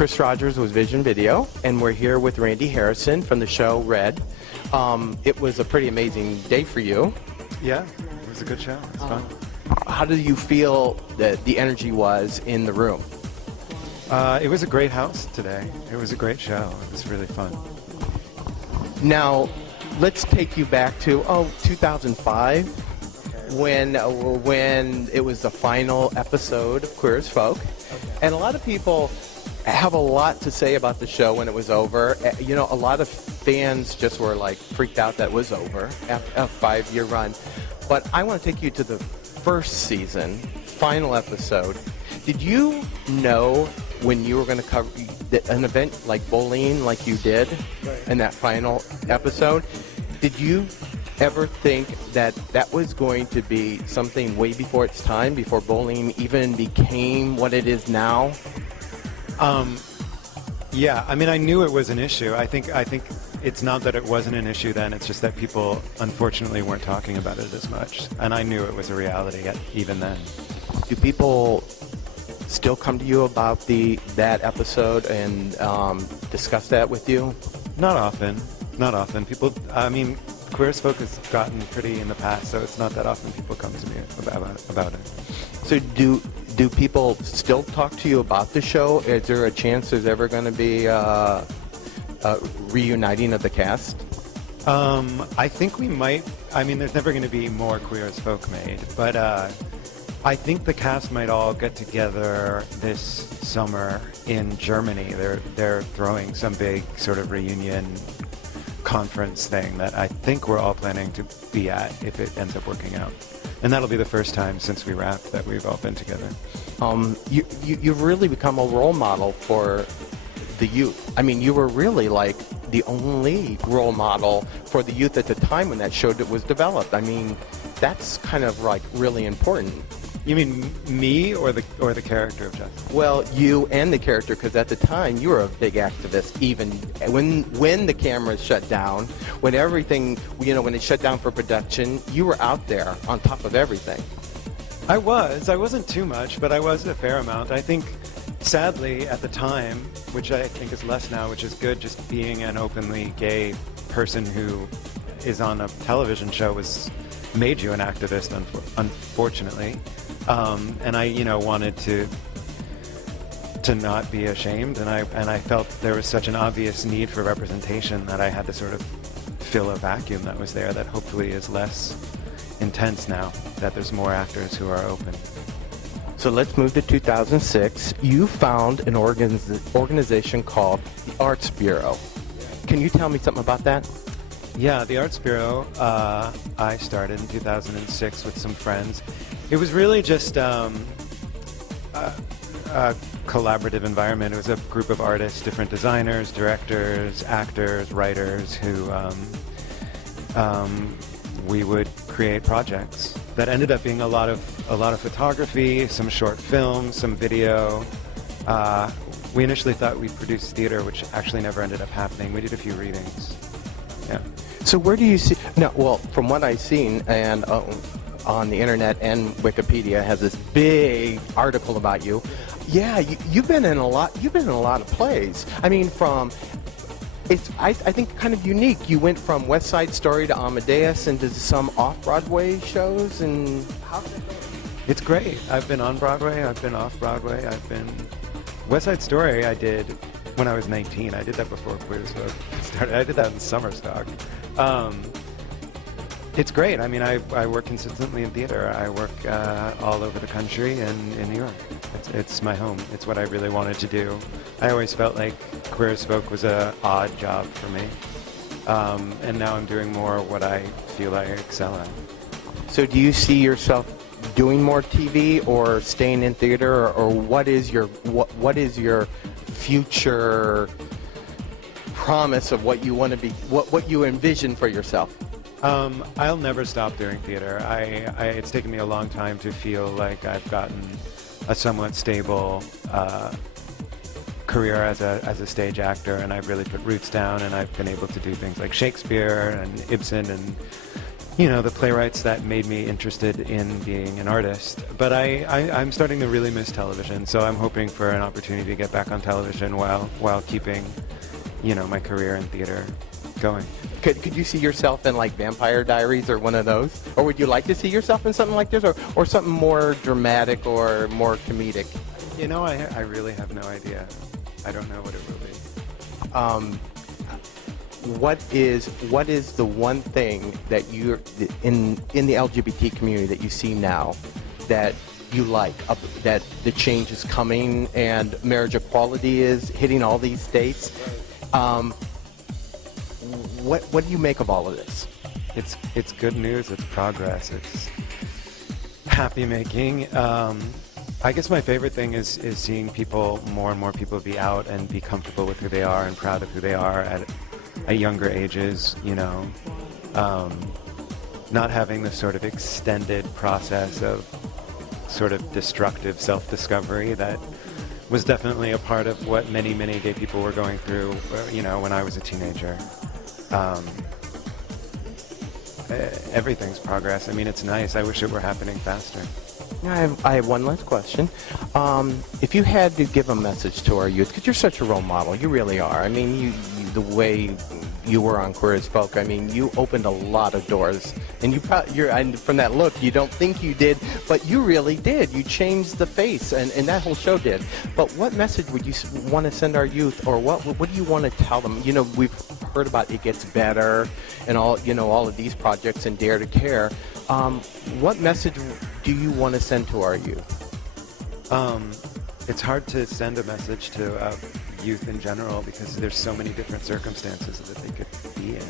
Chris Rogers was Vision Video, and we're here with Randy Harrison from the show Red. It was a pretty amazing day for you. Yeah, it was a good show. It's fun. How do you feel that the energy was in the room? It was a great house today. It was a great show. It was really fun. Now, let's take you back to 2005, when it was the final episode of Queer as Folk, and a lot of people have a lot to say about the show when it was over. You know, a lot of fans just were like freaked out that it was over after a 5-year run. But I want to take you to the first season, final episode. Did you know when you were going to cover an event like bullying, like you did in that final episode? Did you ever think that that was going to be something way before its time, before bullying even became what it is now? Yeah, I mean, I knew it was an issue. I think it's not that it wasn't an issue then, it's just that people unfortunately weren't talking about it as much. And I knew it was a reality even then. Do people still come to you about that episode and discuss that with you? Not often. Not often. People, I mean, Queer as Folk has gotten pretty in the past, so it's not that often people come to me about it. So do people still talk to you about the show? Is there a chance there's ever going to be a reuniting of the cast? I think we might. I mean, there's never going to be more Queer as Folk made, but I think the cast might all get together this summer in Germany. They're throwing some big sort of reunion conference thing that I think we're all planning to be at if it ends up working out. And that'll be the first time since we wrapped that we've all been together. You've really become a role model for the youth. I mean, you were really like the only role model for the youth at the time when that show was developed. I mean, that's kind of like really important. You mean me or the character of Justin? Well, you and the character, because at the time you were a big activist. Even when the cameras shut down, when everything, when it shut down for production, you were out there on top of everything. I wasn't too much, but I was a fair amount. I think, sadly, at the time, which I think is less now, which is good, just being an openly gay person who is on a television show made you an activist, unfortunately. And I, wanted to not be ashamed, and I felt there was such an obvious need for representation that I had to sort of fill a vacuum that was there that hopefully is less intense now, that there's more actors who are open. So let's move to 2006. You found an organization called the Arts Bureau. Can you tell me something about that? Yeah, the Arts Bureau, I started in 2006 with some friends. It was really just a collaborative environment. It was a group of artists, different designers, directors, actors, writers, who we would create projects that ended up being a lot of photography, some short films, some video. We initially thought we'd produce theater, which actually never ended up happening. We did a few readings. Yeah. So where do you see now? Well, from what I've seen and on the internet, and Wikipedia has this big article about you. Yeah, you've been in a lot. You've been in a lot of plays. I mean, I think kind of unique. You went from West Side Story to Amadeus and to some off-Broadway shows. And how's that going? It's great. I've been on Broadway. I've been off Broadway. West Side Story. I did when I was 19. I did that before Queer as Folk started. I did that in summer stock. It's great. I mean, I work consistently in theater. I work all over the country and in New York. It's my home. It's what I really wanted to do. I always felt like Queer as Folk was an odd job for me. And now I'm doing more what I feel I excel at. So do you see yourself doing more TV or staying in theater, or what is your future promise of what you want to be, what you envision for yourself? I'll never stop doing theater. It's taken me a long time to feel like I've gotten a somewhat stable career as a stage actor, and I've really put roots down, and I've been able to do things like Shakespeare and Ibsen and the playwrights that made me interested in being an artist. But I'm starting to really miss television, so I'm hoping for an opportunity to get back on television while keeping, my career in theater going. Could you see yourself in like Vampire Diaries or one of those? Or would you like to see yourself in something like this, or something more dramatic or more comedic? I really have no idea. I don't know what it will be. What is the one thing that you're in the LGBT community that you see now that you like, that the change is coming and marriage equality is hitting all these states? What do you make of all of this? It's good news. It's progress. It's happy making. I guess my favorite thing is seeing more and more people be out and be comfortable with who they are and proud of who they are at younger ages, not having this sort of extended process of sort of destructive self-discovery that was definitely a part of what many, many gay people were going through, when I was a teenager. Everything's progress. I mean, it's nice. I wish it were happening faster. I have one last question. If you had to give a message to our youth, because you're such a role model, you really are. I mean, you the way you were on Queer as Folk, I mean, you opened a lot of doors, and and from that look, you don't think you did, but you really did. You changed the face, and that whole show did. But what message would you want to send our youth, or what do you want to tell them? We've heard about It Gets Better, and all of these projects, and Dare to Care. What message do you want to send to our youth? It's hard to send a message to youth in general because there's so many different circumstances that they could be in,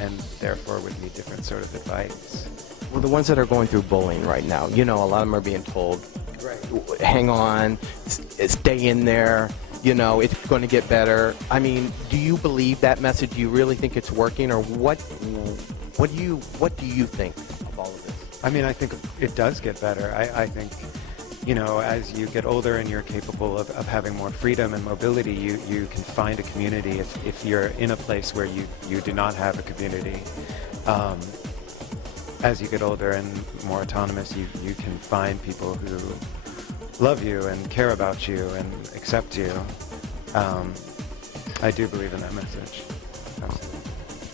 and therefore would need different sort of advice. Well, the ones that are going through bullying right now, a lot of them are being told, right, hang on, stay in there, it's going to get better. I mean, do you believe that message? Do you really think it's working, or what do you think of all of this? I mean, I think it does get better. I think, as you get older and you're capable of having more freedom and mobility, you can find a community. If you're in a place where you do not have a community, as you get older and more autonomous, you can find people who love you and care about you and accept you. I do believe in that message.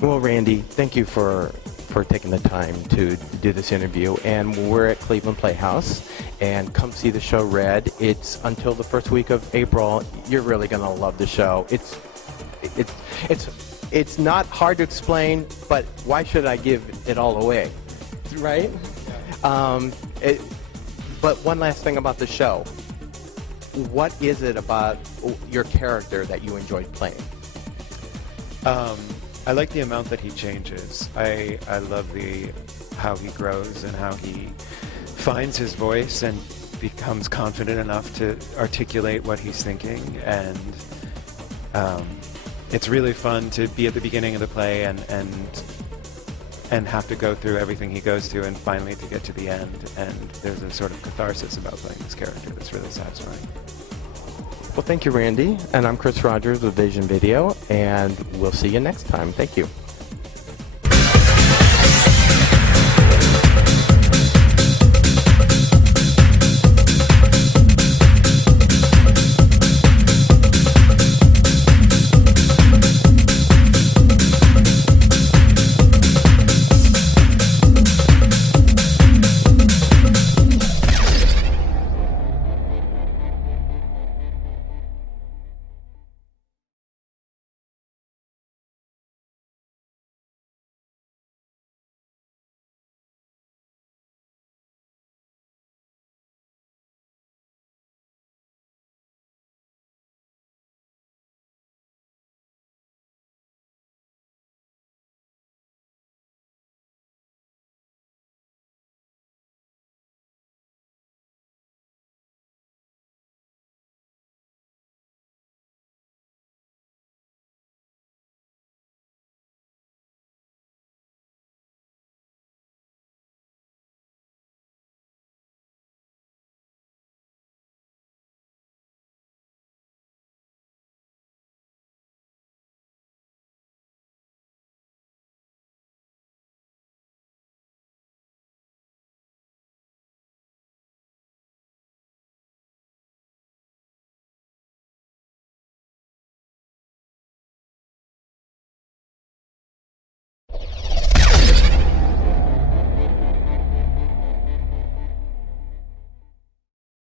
Well, Randy, thank you for taking the time to do this interview. And we're at Cleveland Playhouse, and come see the show Red. It's until the first week of April. You're really going to love the show. It's not hard to explain, but why should I give it all away, right? But one last thing about the show. What is it about your character that you enjoyed playing? I like the amount that he changes. I love how he grows and how he finds his voice and becomes confident enough to articulate what he's thinking. And it's really fun to be at the beginning of the play and have to go through everything he goes through and finally to get to the end. And there's a sort of catharsis about playing this character that's really satisfying. Well, thank you, Randy. And I'm Chris Rogers with Vision Video, and we'll see you next time. Thank you.